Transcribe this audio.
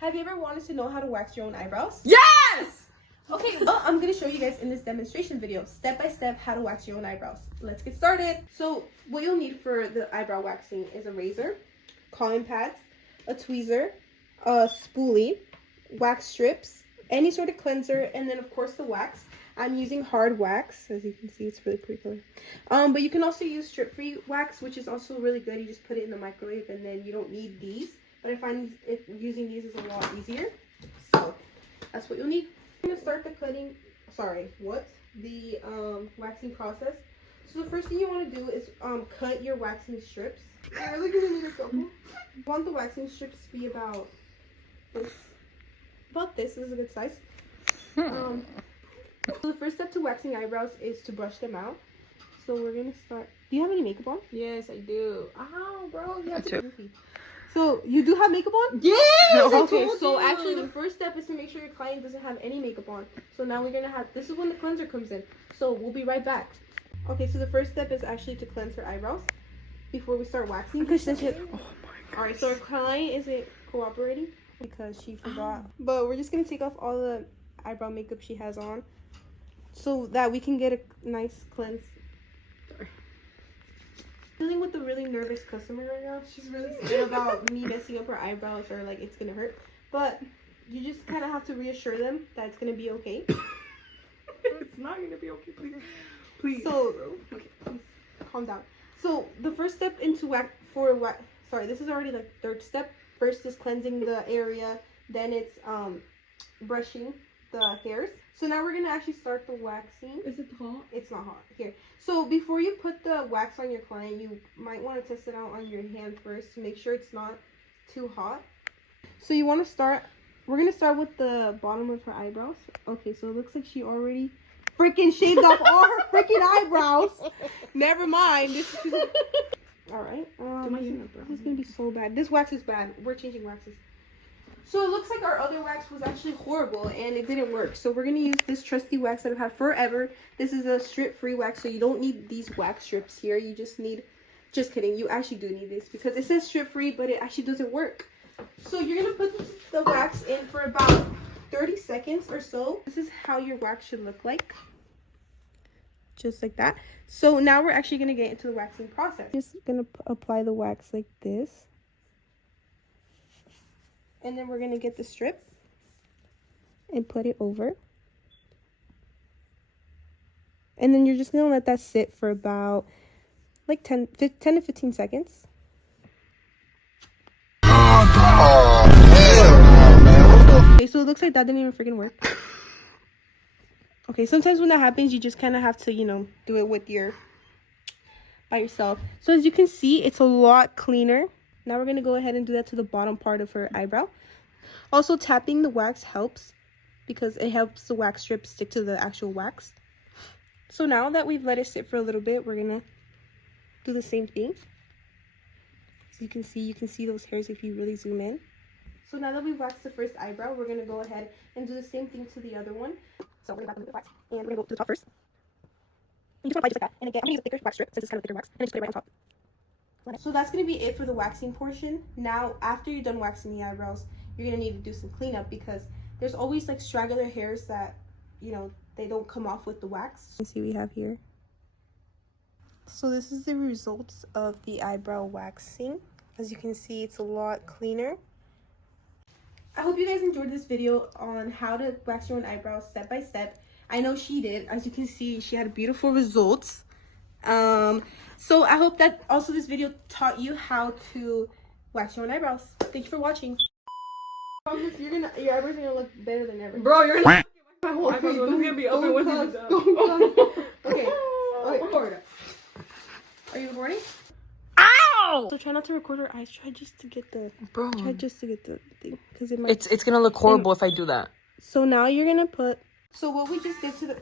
Have you ever wanted to know how to wax your own eyebrows? Yes! Okay, well, I'm going to show you guys in this demonstration video, step by step, how to wax your own eyebrows. Let's get started. So, what you'll need for the eyebrow waxing is a razor, cotton pads, a tweezer, a spoolie, wax strips, any sort of cleanser, and then, of course, the wax. I'm using hard wax. As you can see, it's really pretty color. But you can also use strip-free wax, which is also really good. You just put it in the microwave, and then you don't need these. But I find using these is a lot easier. So, that's what you'll need. I'm going to start the waxing process. So the first thing you want to do is cut your waxing strips. You're really going to need a scalpel. You want the waxing strips to be about this. This is a good size. So the first step to waxing eyebrows is to brush them out. So we're going to start. Do you have any makeup on? Yes, I do. Ow, bro. You have to. So you do have makeup on? Yes! Okay, so actually the first step is to make sure your client doesn't have any makeup on. So now we're gonna have, this is when the cleanser comes in. So we'll be right back. Okay, so the first step is actually to cleanse her eyebrows before we start waxing. Oh my god. Alright, so our client isn't cooperating because she forgot. But we're just gonna take off all the eyebrow makeup she has on so that we can get a nice cleanse. Dealing with a really nervous customer right now. She's really scared about me messing up her eyebrows or like it's gonna hurt. But you just kind of have to reassure them that it's gonna be okay. It's not gonna be okay, please. Please. So, okay, please calm down. So the first step into this is already like third step. First is cleansing the area, then it's brushing the hairs. So now we're gonna actually start the waxing. Is it hot? It's not hot. Here. So before you put the wax on your client, you might want to test it out on your hand first to make sure it's not too hot. So you want to start, we're gonna start with the bottom of her eyebrows. Okay, so it looks like she already freaking shaved off all her freaking eyebrows. Never mind. Alright. This is gonna be so bad. This wax is bad. We're changing waxes. So it looks like our other wax was actually horrible and it didn't work. So we're going to use this trusty wax that I've had forever. This is a strip-free wax, so you don't need these wax strips here. You just need, just kidding, you actually do need this because it says strip-free, but it actually doesn't work. So you're going to put the wax in for about 30 seconds or so. This is how your wax should look like. Just like that. So now we're actually going to get into the waxing process. Just going to apply the wax like this. And then we're going to get the strip and put it over. And then you're just going to let that sit for about like 10 to 15 seconds. Okay, so it looks like that didn't even freaking work. Okay, sometimes when that happens, you just kind of have to, do it by yourself. So as you can see, it's a lot cleaner. Now we're going to go ahead and do that to the bottom part of her eyebrow. Also, tapping the wax helps because it helps the wax strip stick to the actual wax. So now that we've let it sit for a little bit, we're going to do the same thing. So you can see those hairs if you really zoom in. So now that we've waxed the first eyebrow, we're going to go ahead and do the same thing to the other one. So we're going to back a little bit of wax and we're going to go to the top first. And you can apply just like that. And again, I'm going to use a thicker wax strip since it's kind of a thicker wax. And just put it right on top. So that's going to be it for the waxing portion. Now, after you're done waxing the eyebrows, you're going to need to do some cleanup because there's always like straggler hairs that, they don't come off with the wax. You see we have here. So this is the results of the eyebrow waxing. As you can see, it's a lot cleaner. I hope you guys enjoyed this video on how to wax your own eyebrows step by step. I know she did. As you can see, she had beautiful results. So I hope that also this video taught you how to wax your own eyebrows. Thank you for watching. Your eyebrows are gonna look better than ever. Bro, you're gonna my whole eyebrows are gonna be open once you do. Okay. Record. Are you recording? Ow! So try not to record her eyes. Try just to get the thing because it might. It's gonna look horrible if I do that. So now you're gonna put. So what we just did to the.